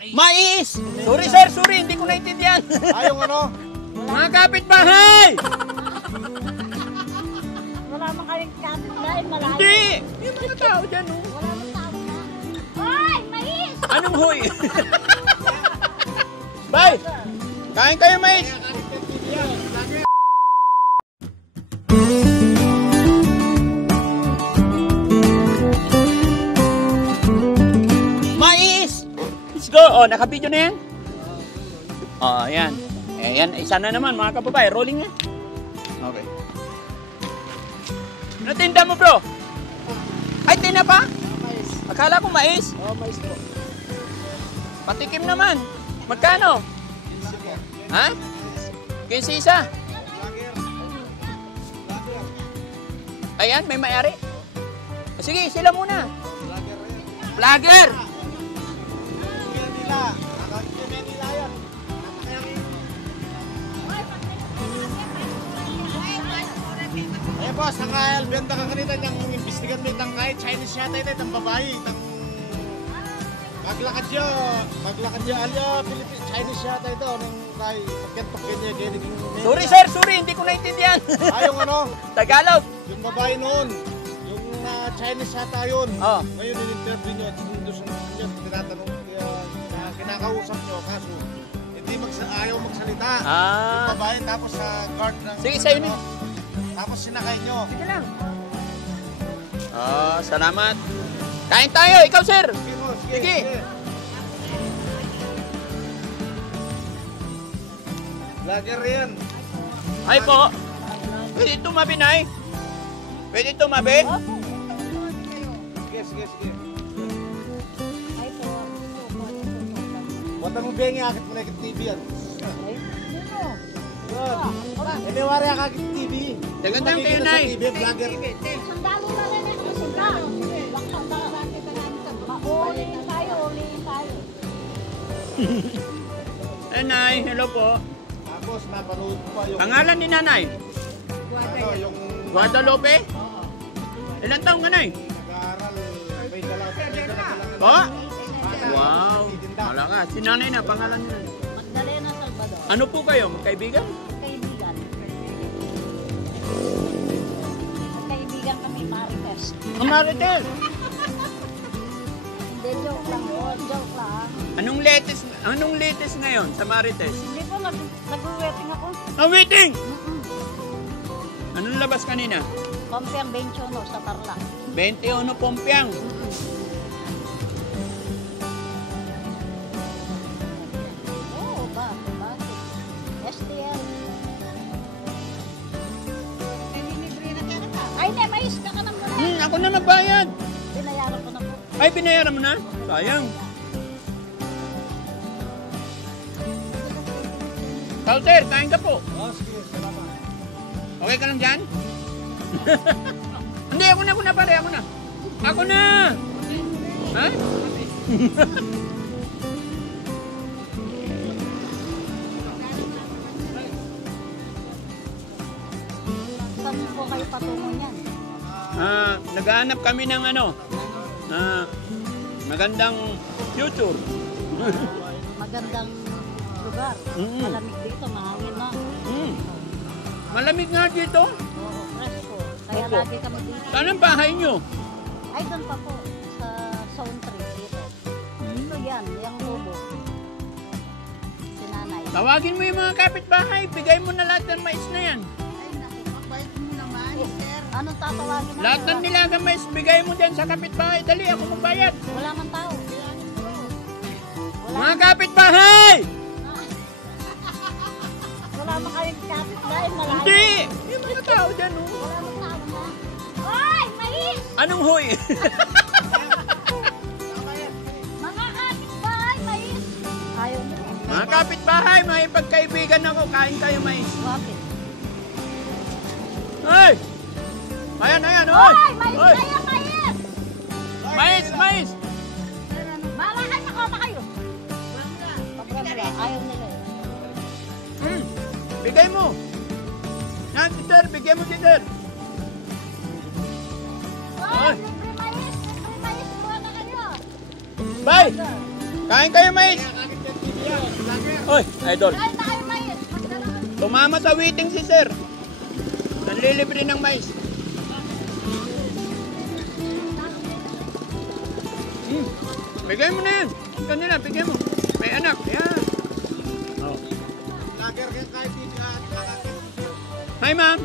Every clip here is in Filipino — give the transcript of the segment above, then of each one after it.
Mais! Sorry sir, sorry, hindi ko naintindihan. Yung ano? Mga kapitbahay! Wala man kaming kapitbahay, malayo. Hindi! Yung mga tao dyan, oh. Wala man tao na. Hoy, mais! Anong hoy? Bay! Kain kayo, mais! Mais! Let's go! Oh, naka-video na yan? Oh, ayan. Ayan, isa na naman mga kapabay. Rolling na. Okay. Ano tinda mo, bro? Ay, tinda pa? Mais. Akala ko mais. Oh, mais po. Patikim naman. Magkano? Ha? 15 isa. Ayan, may mayari. Sige, sila muna. Vlogger! Manila. Manila yan. Eh boss, ang benta ka kanita niyang imbestigan mo itang kahit Chinese yata ito, itang babae, itang maglakad siya, alya, Chinese yata ito, nang kahit pagkentok niya, kaya naging... Sorry sir, sorry, hindi ko naintindihan. Yung ano, Tagalog. yung babae noon, yung Chinese yata yun. Oh. Ngayon, in-interview niyo, doon sa niya, tinatanong, kinakausap niyo, kaso hindi ayaw magsalita. Yung babae, tapos sa guard ng... Sige, sa'yo na. Tapos sinakay niyo. Sige lang. Salamat. Kain tayo, ikaw sir. Sige. Vlogger yan. Ay po. Pwede tumabi, Nay? Pwede tumabi? Sige. Ay po. Wata mo bengi akit mo na TV yan. Ay, sino? Yan. May wari akit TV. Dagandang kayo, Nay. TV, vlogger. Sundalo na rin ito, sundalo. Lakang baka natin na namin sa ulihin tayo. Ay, Nay, hello po. Tapos napanood ko pa yung... Pangalan ni Nanay? Ano, yung... Guadalupe? Ilan taong ka, Nay? Nag-aaral. May dala. Po? Wow. Malakas. Si Nanay na, pangalan niya. Magdalena Salvador. Ano po kayo? Magkaibigan? Kaibigan. Magkaibigan kami, Marites. Marites! Hindi, joke lang po. Joke lang. Anong latest ngayon sa Marites? Hindi po, nag-waiting ako. Waiting! Anong labas kanina? Pompiang 21 sa Tarlac. 21 Pompiang. Oo, bakit? STL. Ay, hindi, mais ka na muna. Ako na nagbayad. Binayaran ko na po. Ay, binayaran mo na? Sayang. Kauter, kain ka po. Oh, sige. Salamat. Okay ka lang dyan? Hindi, ako na pare, ako na. Ako na! Ha? Saan po kayo patungo niyan? Naghahanap kami ng magandang future. Magandang lugar. Malamig dito, mahangin na. Malamig nga dito. Oo, fresh po. Kaya Opo. lagi kami dito. Saan ang bahay nyo? Ay, doon pa po. Sa Zone 3 dito. Ito yan, yung tubo. Si nanay. Tawagin mo yung mga kapitbahay. Bigay mo na lahat ng mais na yan. Ay, naku, mabait mo naman, sir. Anong tatawagin namin? Lahat ng nilagang mais, bigay mo dyan sa kapitbahay. Dali, ako magbayad. Wala man tao. Wala, Mga kapitbahay! wala man kayong kapitbahay, malayo. Hindi! Yung mga tao dyan, oh. Wala man tao na. Hoy, mais! Anong hoy? Mga kapitbahay, mais! Ayaw mo. Mga kapitbahay, may pagkaibigan ako. Kain kayo mais. Bakit? Ay! Ayan! Hoy, mais Hoy! kayo, mais! Mais! Bahala kayo, makota kayo. Pagka nila, ayaw nila eh. Bigay mo! Yan, sister! Bigyan mo, sister! Hoy, libre mais! Libre mais! Buwan na kayo! Bye! Kain kayo, mais. Oy, idol. Kain tayo, mais. Tumama sa waiting si sir. Nanlilibre ng mais. Bigay mo na yan. Ang kanila, bigay mo. May anak. Yan. Oh. Lager kayo kahit hindi ka nakakit. Hi, ma'am.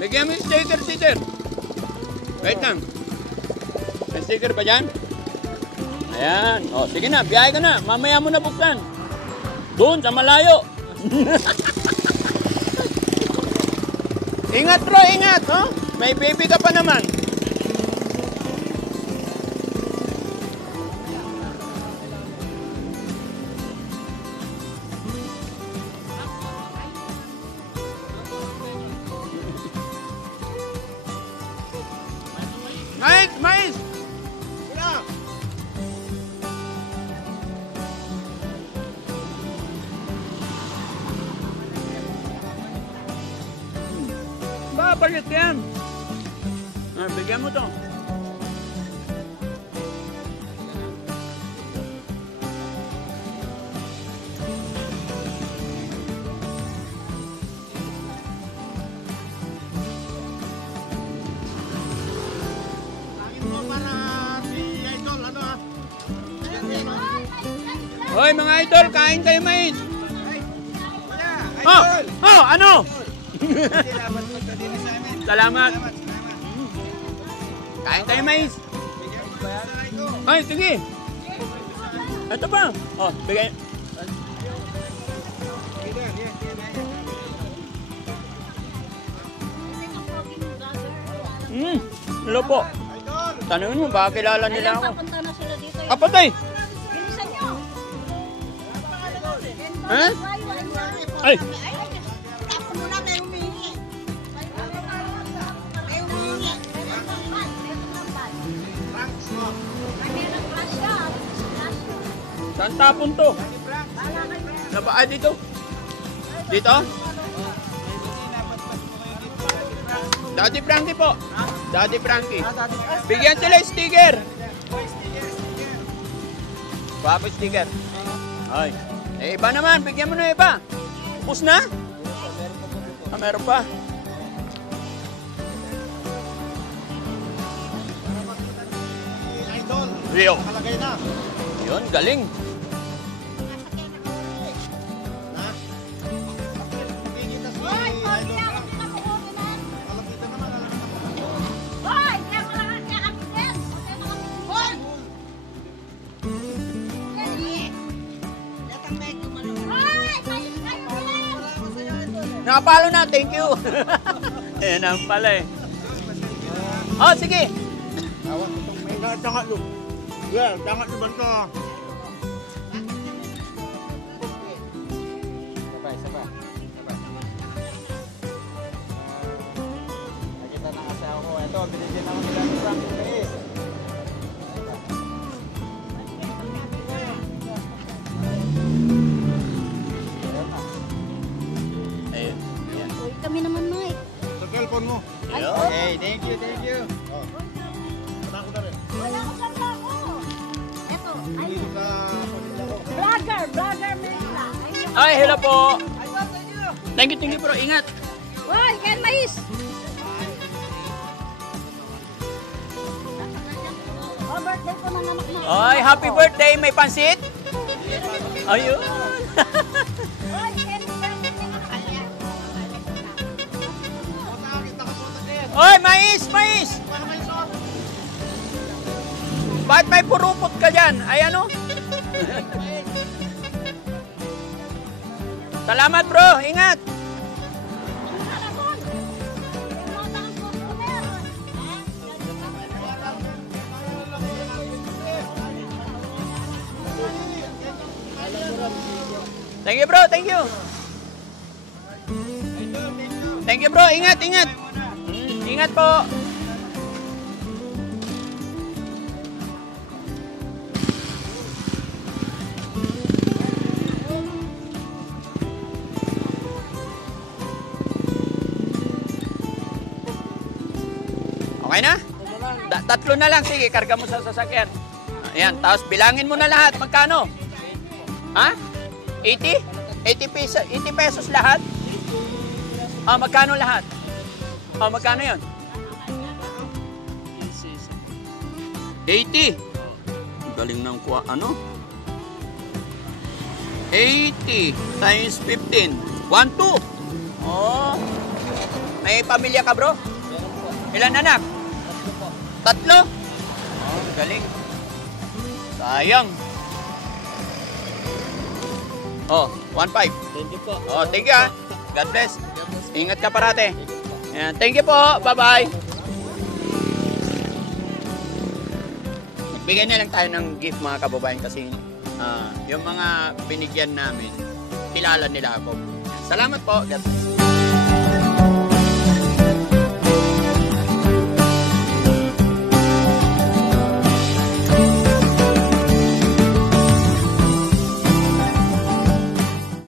Bigyan mo yung sticker si sir. Wait lang. May sticker pa dyan? Ayan. O, sige na. Biyahe ka na. Mamaya mo na buksan. Doon, sa malayo. Ingat bro, ingat. Oh? May baby ka pa naman. Mais, mais. Sila! Babalik yan. Ah, bigyan mo to. Langit mo para si Idol, ano ha? Hoy mga idol, kain kayo mais. Kuya, Oh, Idol! oh, ano? Salamat po sa dinis sa amin. Salamat. Salamat. Kain kayo mais. Bigyan mo ba sa Idol? Ay, sige. Ito pa. Oh, bigay. Hello po. Idol! Tanungin mo, baka kilala nila ako. Papunta na sila dito. Kapatay! Bilisan nyo. Ha? Ay! Ako muna, may humingi. May humingi. Franks mo. Saan tapon to? Napaa dito? Dito? Daddy Frankie po. Daddy Frankie. Bigyan sila sticker. Papa sticker. Ay. Eh, iba naman. Bigyan mo na iba. Upos na? Ah, meron pa. Idol! Rio. Nakalagay na. Yun, galing. Na? Nakikita si Hoy, Idol. pogi na ako pinakukunan. Malapit na naman, alam na. Hoy, kaya mo lang kaya kami din. Hoy! Hoy, kayo din. Nakapalo na, thank you. Ayan ang pala eh. Oh, sige. Awan itong may natangat yun. Yeah, tangat yun ba ito? Sabay. Nakita na kasi ako. Ito, binigyan ako nila ng Frank Face. Ayun. Ayan. Uy, kami naman, Mike. Sa cellphone mo. Ayun. Hey, thank you. Oh. Anak ko na rin. Wala ko sa ako. Eto, ay, Dito sa pamilya ko. vlogger Melissa. Ay, hello po. Thank you bro. Ingat. Hoy, Ken Mais. Oh, birthday ko ng anak mo. Ay, happy birthday. May pansit? Ayun. Hoy, Ken Mais. Kita ka po din. Oy, mais! Para may sot. Bakit may purupot ka dyan? Ay, ano? Salamat bro. Ingat. Thank you bro. Thank you. Thank you bro. Ingat. Ingat po. Okay na? tatlo na lang. Sige, karga mo sa sasakyan. Ayan, tapos bilangin mo na lahat. Magkano? Ha? 80? 80 pesos lahat? Magkano lahat? Magkano yun? 80. Galing ng kuha, ano? 80 times 15. 1, 2. Oh. May pamilya ka, bro? Ilan anak? 3? Galing. Sayang. 1.5. Thank you po. Thank you, ha. God bless. Ingat ka parate. Ayan, thank you po. Bye-bye. Bigyan na lang tayo ng gift, mga kababayan, kasi yung mga binigyan namin, kilala nila ako. Salamat po. God bless.